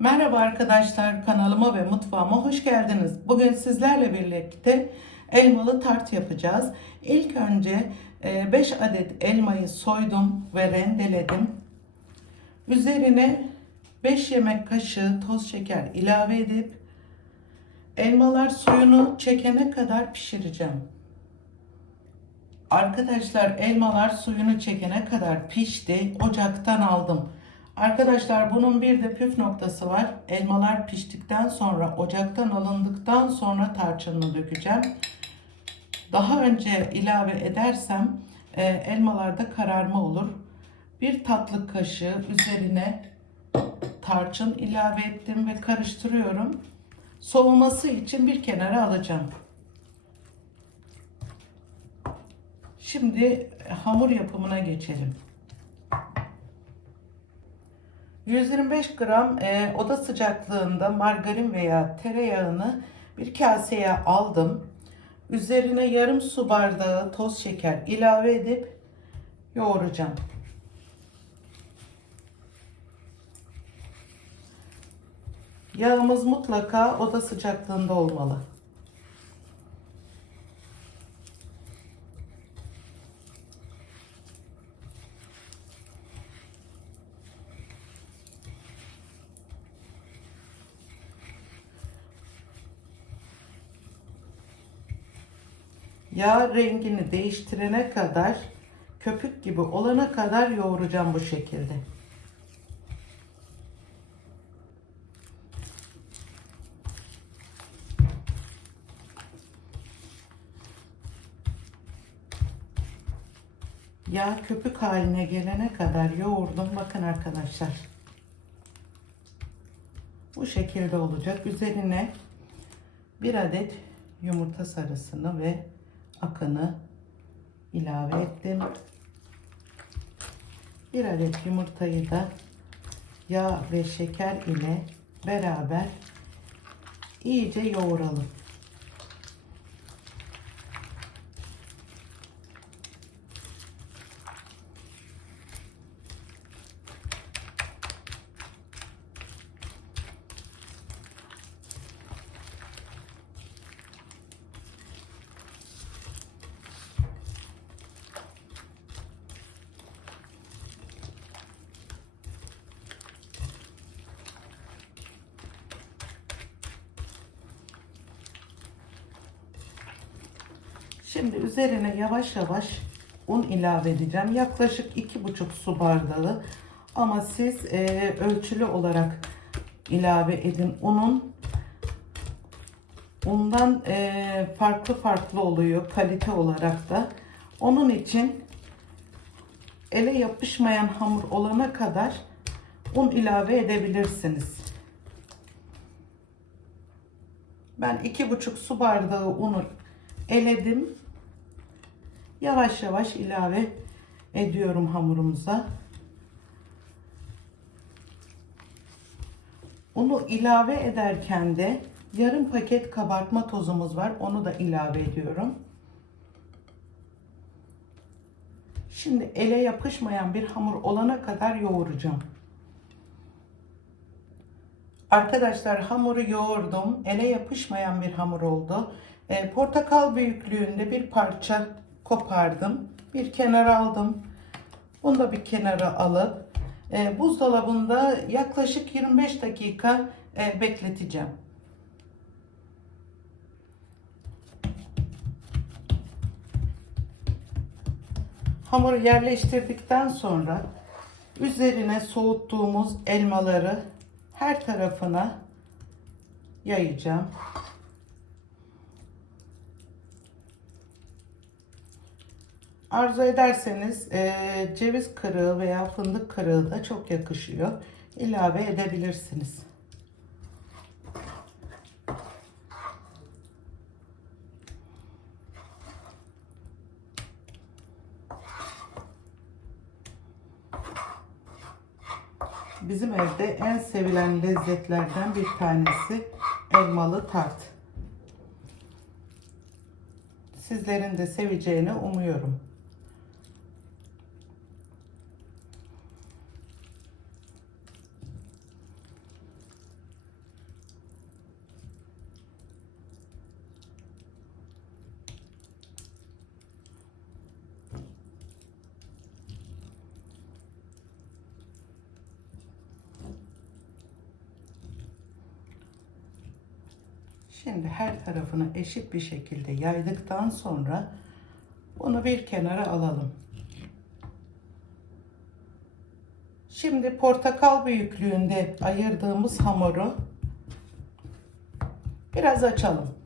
Merhaba arkadaşlar kanalıma ve mutfağıma hoş geldiniz. Bugün sizlerle birlikte elmalı tart yapacağız. İlk önce 5 adet elmayı soydum ve rendeledim. Üzerine 5 yemek kaşığı toz şeker ilave edip elmalar suyunu çekene kadar pişireceğim. Arkadaşlar elmalar suyunu çekene kadar pişti. Ocaktan aldım. Arkadaşlar bunun bir de püf noktası var. Elmalar piştikten sonra ocaktan alındıktan sonra tarçınını dökeceğim. Daha önce ilave edersem e, elmalarda kararma olur. Bir tatlı kaşığı üzerine tarçın ilave ettim ve karıştırıyorum. Soğuması için bir kenara alacağım. Şimdi hamur yapımına geçelim. 125 gram e, oda sıcaklığında margarin veya tereyağını bir kaseye aldım. Üzerine yarım su bardağı toz şeker ilave edip yoğuracağım. Yağımız mutlaka oda sıcaklığında olmalı. Yağ rengini değiştirene kadar köpük gibi olana kadar yoğuracağım bu şekilde. Yağ köpük haline gelene kadar yoğurdum. Bakın arkadaşlar. Bu şekilde olacak. Üzerine bir adet yumurta sarısını ve akını ilave ettim. Bir adet yumurtayı da yağ ve şeker ile beraber iyice yoğuralım. Şimdi üzerine yavaş yavaş un ilave edeceğim. Yaklaşık iki buçuk su bardağı ama siz e, ölçülü olarak ilave edin. Unun undan e, farklı farklı oluyor kalite olarak da. Onun için ele yapışmayan hamur olana kadar un ilave edebilirsiniz. Ben iki buçuk su bardağı unu eledim. Yavaş yavaş ilave ediyorum hamurumuza. Unu ilave ederken de yarım paket kabartma tozumuz var. Onu da ilave ediyorum. Şimdi ele yapışmayan bir hamur olana kadar yoğuracağım. Arkadaşlar hamuru yoğurdum. Ele yapışmayan bir hamur oldu. E, portakal büyüklüğünde bir parça kopardım. Bir kenara aldım. Bunu da bir kenara alıp e, buzdolabında yaklaşık 25 dakika e, bekleteceğim. Hamuru yerleştirdikten sonra üzerine soğuttuğumuz elmaları her tarafına yayacağım. Arzu ederseniz e, ceviz kırığı veya fındık kırığı da çok yakışıyor. İlave edebilirsiniz. Bizim evde en sevilen lezzetlerden bir tanesi elmalı tart. Sizlerin de seveceğini umuyorum. Şimdi her tarafını eşit bir şekilde yaydıktan sonra bunu bir kenara alalım. Şimdi portakal büyüklüğünde ayırdığımız hamuru biraz açalım.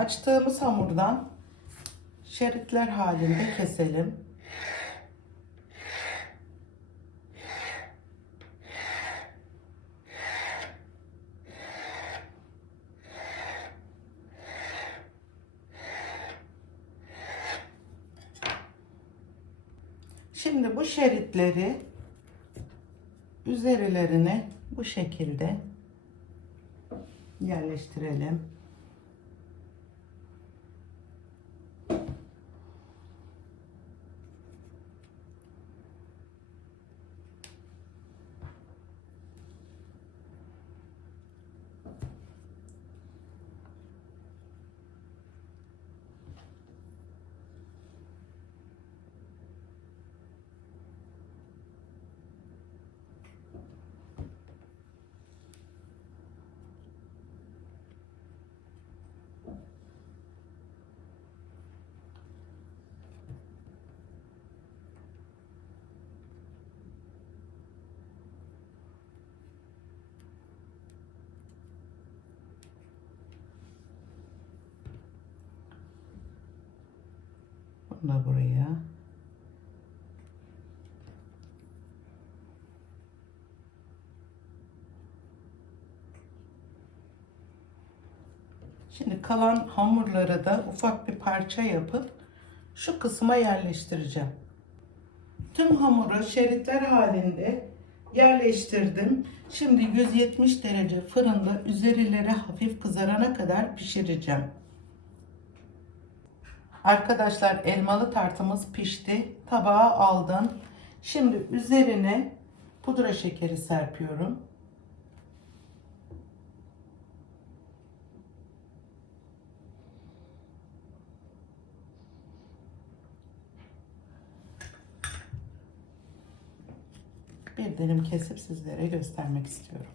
Açtığımız hamurdan şeritler halinde keselim. Şimdi bu şeritleri üzerlerine bu şekilde yerleştirelim. Da buraya. Şimdi kalan hamurları da ufak bir parça yapıp şu kısma yerleştireceğim. Tüm hamuru şeritler halinde yerleştirdim. Şimdi 170 derece fırında üzerleri hafif kızarana kadar pişireceğim. Arkadaşlar elmalı tartımız pişti. Tabağa aldım. Şimdi üzerine pudra şekeri serpiyorum. Bir dilim kesip sizlere göstermek istiyorum.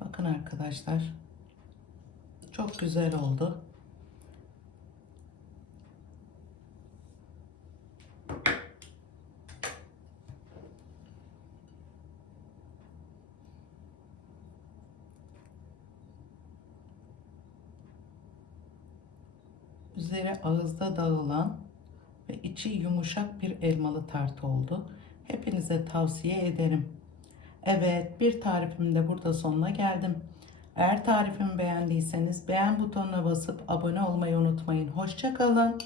Bakın arkadaşlar. Çok güzel oldu. Üzeri ağızda dağılan ve içi yumuşak bir elmalı tart oldu. Hepinize tavsiye ederim. Evet, bir tarifim de burada sonuna geldim. Eğer tarifimi beğendiyseniz beğen butonuna basıp abone olmayı unutmayın. Hoşçakalın.